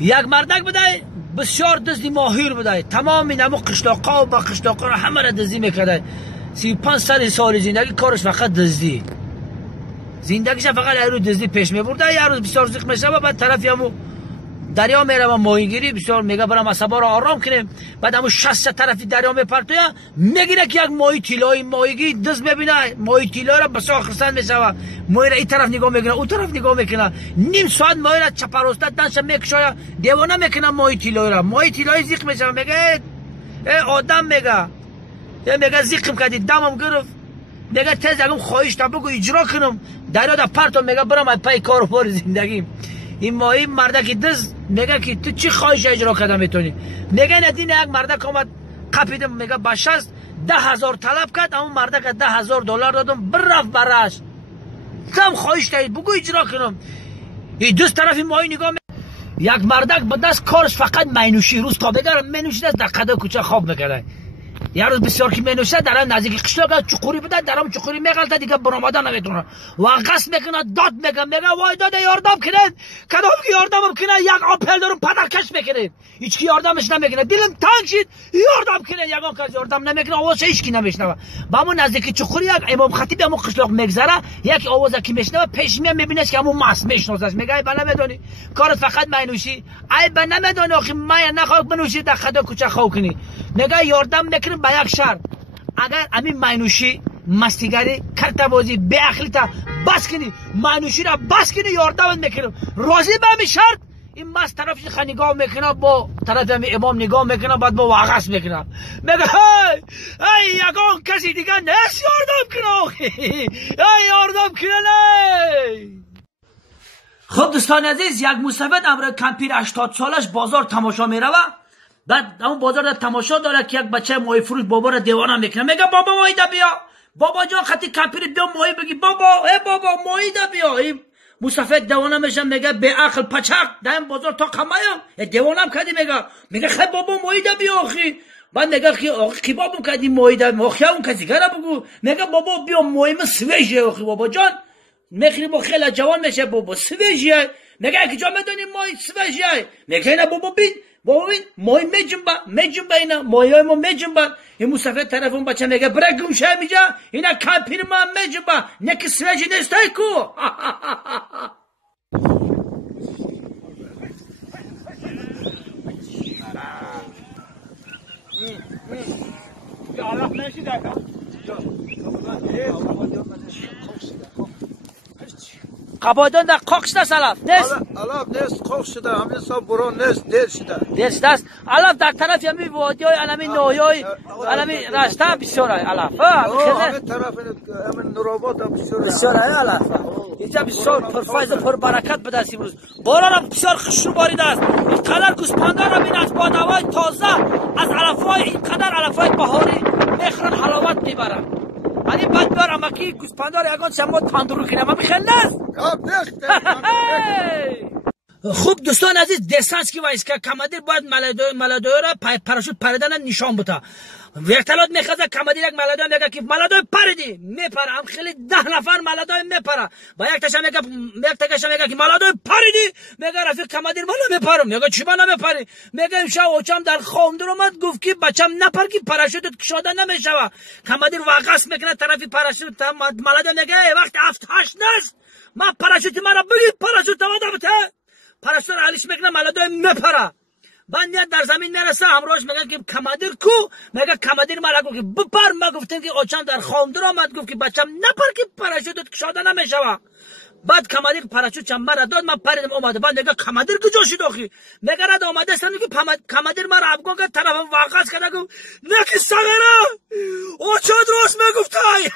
یک مردک بده بسیار دزدی ماهر بده، تمام نمو قشلاقا و با قشلاقا را همه را دزدی میکرده. 35 سال زندگی کارش فقط دزدی، زندگیش فقط ایرو دزدی پیش میبرده. یه روز بسیار زیق میشه و بعد طرفی همو دریا میره و ماهیگیری بسیار میگه برام عصبا را آرام کنیم. بعد همو 60 طرفی دریا میپرتویه، میگیره که یک ماهی طلایی ماهیگیری دزد ببینه، ماهی طلایی را بسیار خرسند میشه و ماهی را این طرف نگاه میکنه اون طرف نگاه میکنه. نیم ساعت ماهی را چپراستت دنش میکشه، دیوانه میکنه ماهی طلایی را. ماهی طلایی زیق میشه، میگه ای آدم، میگه زیقم کردی دمم گرفت، میگه تیز اگم خواهش تا بگو اجرا کنم دریا دا پرتو، میگه برم پای کار و بار زندگیم. این ماهی مردکی دز میگه که تو چی خواهش اجرا کردن میتونی؟ میگه ندین یک مردک آمد قپیدم، میگه باشه 10,000 طلب کرد، اما مردک $10,000 دادم برفت براش، کم خواهش تا بگو اجرا کنم. این دوست طرف ماهی نگاه یک مردک به دست کارش فقط مینوشی، روز تا بگرم مینوشی دست در قده کوچه خواب میکنه. یه روز بسیار که مینوشه در نزدیک قشلاق چقوری بده، درام چقوری میغلطه دیگه برآمدن نمیتونه و قصد میکنه داد میگه وای داده یاردم کنید، کدام که یاردمم کنه یک آپل دارم پدرکش میکنید، هیچ کی یاردمش نمیکنه. دلم تنگ شد یاردم کنید، یگان کس یاردم نمیکنه، آواز هیچ کی نمیشنوه. با همون نزدیک چقوری یک امام خطیب همون قشلاق میگذره، یک آواز که میشنوه پیش میاد میبینه که همون ماس میشناسش، میگه ای بنه میدونی کارت فقط مینوشی، ای بنه میدونی آخه من نخواه بنوشی در خدا کوچه خو کنی. میگه یاردم میکنم با یک شرط، اگر امین مینوشی مستیگری کرتبازی به عقلیتا بس کنی، مینوشی را بس کنی یاردم میکنم، راضی به همین شرط. این مست طرفش خ نگاه میکنه، با طرف همین امام نگاه میکنه، بعد با واقعس میکنه، میگه ای یگان کسی دیگه نیست یاردم کنه، ای یاردم کنه. خب دوستان عزیز، یک مسافر امر کمپیر 80 سالش بازار تماشا میروه. بعد اون بازار در تماشا داره که یک بچه ماهی فروش بابا را دیوانه میکنه، میگه بابا ماهی دا بیا، بابا جان خطی کمپیر بیا ماهی بگی، بابا ای بابا ماهی دا بیا. این مسافر دیوانه میشه، میگه به عقل پچق در بازار تا کمایم دیوانم کردی، میگه خیلی بابا ماهی دا بیا آخی. بعد میگه که آخی کی بابا کردی ماهی دا آخی اون کسی گره بگو، میگه بابا بیا ماهی من سویجه آخی. بابا جان میخری با خیلی جوان میشه، بابا سویجه، میگه که جا میدونی ماهی سویجه، میگه نه بابا بین بابا بین ماهی میجنبه اینا ماهی های ما میجنبه. این مسافر طرف اون بچه میگه برای گمشه میجا اینا کمپیر ما میجنبه، نه که سویجی نیستای کو. قبادان در قاق شده سلف نیست؟ علف نیست، قاق شده، همین سا برون نیست، دیر شده. دیر شده است. علف در طرف همین وادی های علمی نوحی های علمی رشته بسیار های علف. همین طرف همین نورابات هم بسیار های علف. اینجا بسیار پرفایز و پربرکت به دست امروز. باران هم بسیار خوشرو باریده است. اینقدر گوسپندان را بین از بادوای تازه از علفهای اینقدر علفهای بهاری میخورن حلاوت میبرن. یعنی بعد بیار امکی گوسپندار یگان شما تاندرو کنه اما بخیر نیست. خوب دوستان عزیز، دستانس کی وایس که کمادیر باید ملادوی را پاراشوت پریدن نشان بده. ورتلات میخواد کمادیر یک ملادوی میگه که ملادوی پریدی میپره، هم خیلی 10 نفر ملادوی میپره، با یک تاشا میگه که ملادوی پریدی، میگه رفیق کمادیر من نمیپرم، میگه چی من نمیپری، میگه شو اوچم در خوندر اومد گفت که بچم نپر که پاراشوتت کشاده نمیشه. کمادیر واقعا میکنه طرفی پاراشوت، ملادوی میگه وقت 7-8 نست من پاراشوت مرا بگی پاراشوت تو بده، پرستار علیش میکنه ملادوی میپره. بعد در زمین میرسه، همراهش میگه که کمادیر کو، میگه کمادیر مرا گفت که بپر، ما گفتیم که اوچم در خوندر اومد گفت که بچم نپر که پاراشوتت کشاده نمیشه. بعد کمادیر پاراشوت چم مرا داد، من پریدم اومده. بعد میگه کمادیر کجا شد آخی، میگه رد اومده است که کمادیر مرا ابگو که طرفم واقعا کرده گفت نه که سگرا اوچا درست میگفتای.